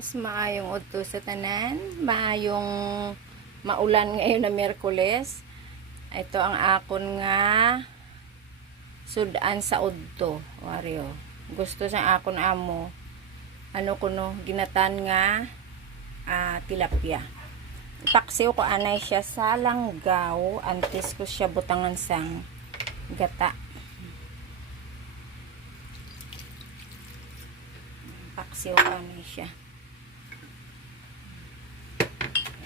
guys, maayong udto sa tanan, maayong maulan ngayon na Miyerkules. Ito ang akon nga sudan sa udto, waryo. Gusto sa akon amo, ano kuno ginatan nga tilapia. Ipaksiw ko anay siya sa langgaw, antes ko siya butangan sang gata. Paksiw ko anay siya.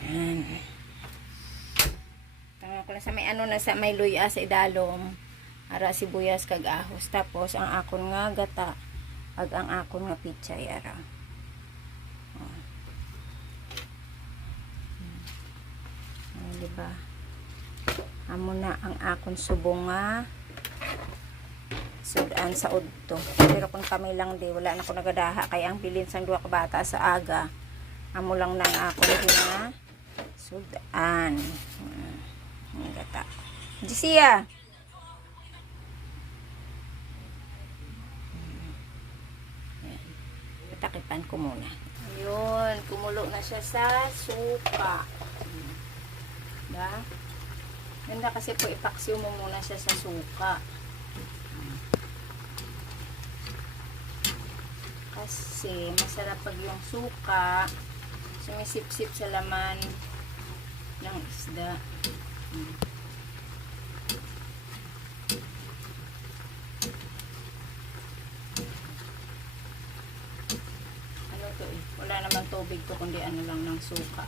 Yan. Tama ko lang sa may ano na sa may luya sa idalom. Ara sibuyas kag ahos. Tapos ang akon nga gata ag ang akon nga pichay ara. Diba? Amo na ang akon subong nga sudan sa udto. Pero kung kami lang di, wala na ko nagadaha. Kaya ang bilin sang duwa ka bata sa aga. Amo lang na ang akon nga sudan. Ang gata. Jisia! Takipan ko muna. Ayun, kumulo na siya sa suka. Diba? Ganda kasi po ipaksiw mo muna siya sa suka. Kasi masarap pag yung suka sumisip-sip sa laman ng isda. Ano to eh? Wala naman tubig to kundi ano lang ng suka.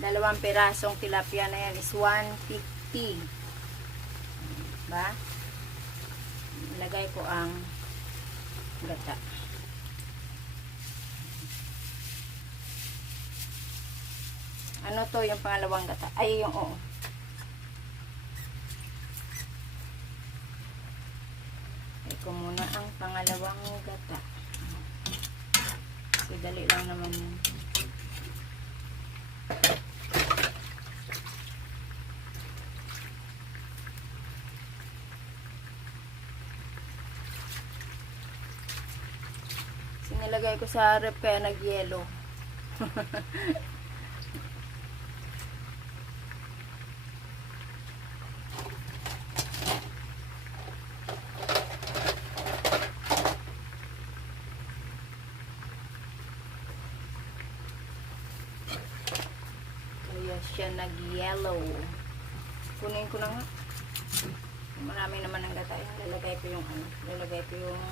2 pirasong tilapia na yan is 150. Ba? Ilagay ko ang gata. Ano to yung pangalawang gata? Ay, yung oo. Ilagay ko muna ang pangalawang gata. Kasi dali lang naman yun. Nilagay ko sa rep kaya nag-yellow. Kaya siya nag-yellow. Kunin ko na nga. Marami naman ang gata. Lalagay ko yung ano. Lalagay ko yung